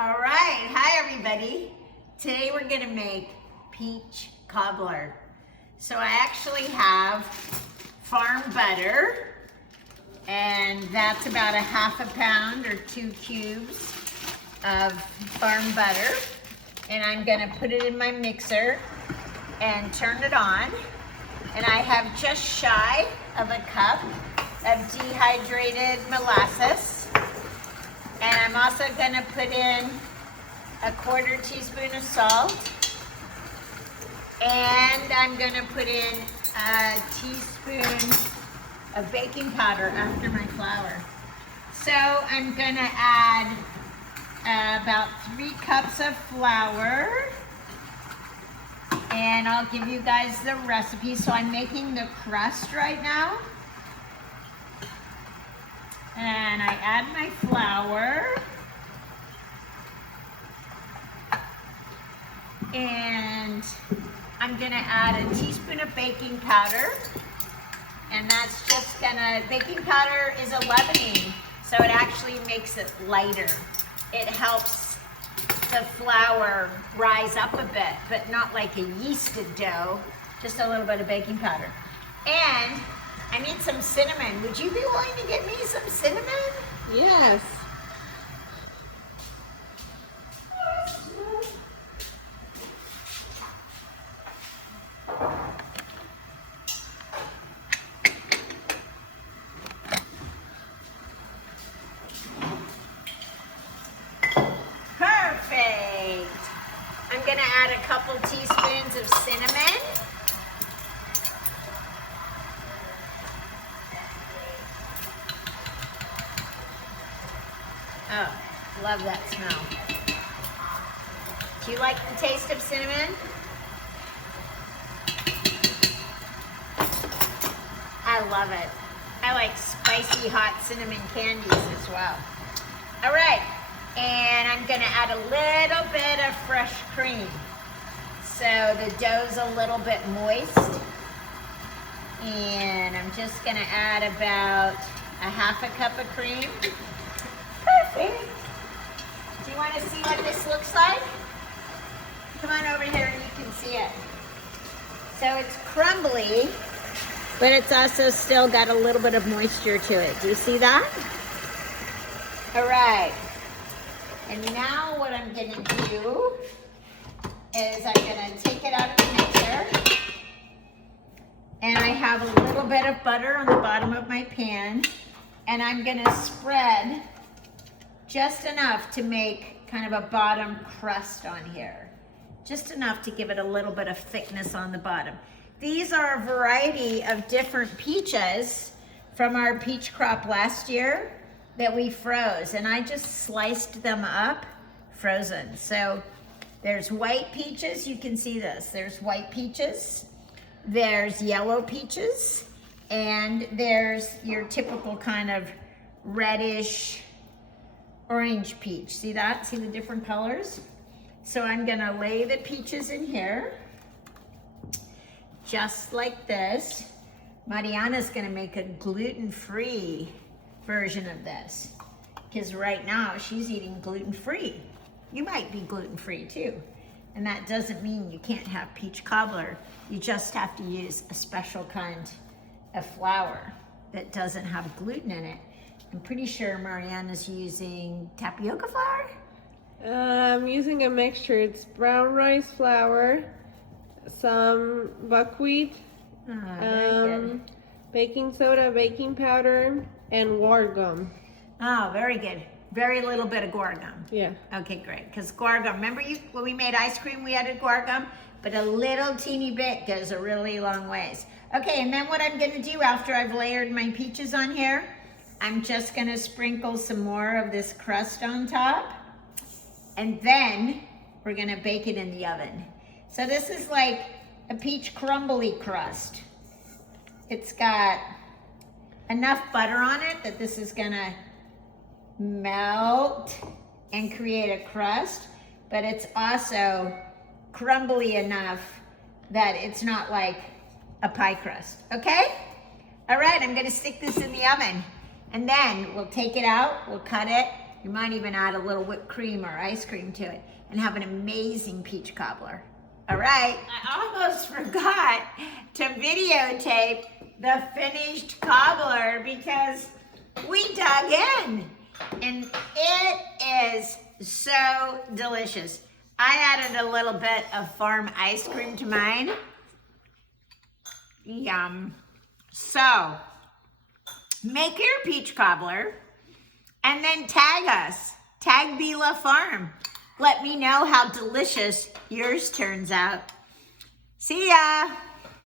All right, hi everybody. Today we're gonna make peach cobbler. So I actually have farm butter, and that's about 1/2 pound or 2 cubes of farm butter. And I'm gonna put it in my mixer and turn it on. And I have just shy of a cup of dehydrated molasses. And I'm also gonna put in a 1/4 teaspoon of salt. And I'm gonna put in a teaspoon of baking powder after my flour. So I'm gonna add about 3 cups of flour. And I'll give you guys the recipe. So I'm making the crust right now. And I add my flour. And I'm gonna add a teaspoon of baking powder. And that's just baking powder is a leavening, so it actually makes it lighter. It helps the flour rise up a bit, but not like a yeasted dough, just a little bit of baking powder. And I need some cinnamon. Would you be willing to get me some cinnamon? Yes. Perfect. I'm gonna add a couple teaspoons of cinnamon. Oh, love that smell. Do you like the taste of cinnamon? I love it. I like spicy hot cinnamon candies as well. All right, and I'm gonna add a little bit of fresh cream. So the dough's a little bit moist. And I'm just gonna add about 1/2 cup of cream. Perfect. Do you want to see what this looks like? Come on over here and you can see it. So it's crumbly, but it's also still got a little bit of moisture to it. Do you see that? All right. And now what I'm gonna do is I'm gonna take it out of the mixer. And I have a little bit of butter on the bottom of my pan. And I'm gonna spread just enough to make kind of a bottom crust on here. Just enough to give it a little bit of thickness on the bottom. These are a variety of different peaches from our peach crop last year that we froze. And I just sliced them up, frozen. So there's white peaches, you can see this. There's white peaches, there's yellow peaches, and there's your typical kind of reddish orange peach. See that? See the different colors? So I'm gonna lay the peaches in here, just like this. Mariana's gonna make a gluten-free version of this, because right now she's eating gluten-free. You might be gluten-free too. And that doesn't mean you can't have peach cobbler. You just have to use a special kind of flour that doesn't have gluten in it. I'm pretty sure Mariana's using tapioca flour. I'm using a mixture. It's brown rice flour, some buckwheat, Very good. baking soda, baking powder, and guar gum. Oh, very good. Very little bit of guar gum. Yeah. Okay, great. Because guar gum, remember when we made ice cream, we added guar gum? But a little teeny bit goes a really long ways. Okay, and then what I'm gonna do after I've layered my peaches on here, I'm just gonna sprinkle some more of this crust on top. And then we're gonna bake it in the oven. So this is like a peach crumbly crust. It's got enough butter on it that this is gonna melt and create a crust, but it's also crumbly enough that it's not like a pie crust, okay? All right, I'm gonna stick this in the oven. And then we'll take it out, we'll cut it, You might even add a little whipped cream or ice cream to it and have an amazing peach cobbler. All right, I almost forgot to videotape the finished cobbler because we dug in and it is so delicious. I added a little bit of farm ice cream to mine. Yum. So, make your peach cobbler and then tag us. Tag Bela Farm. Let me know how delicious yours turns out. See ya.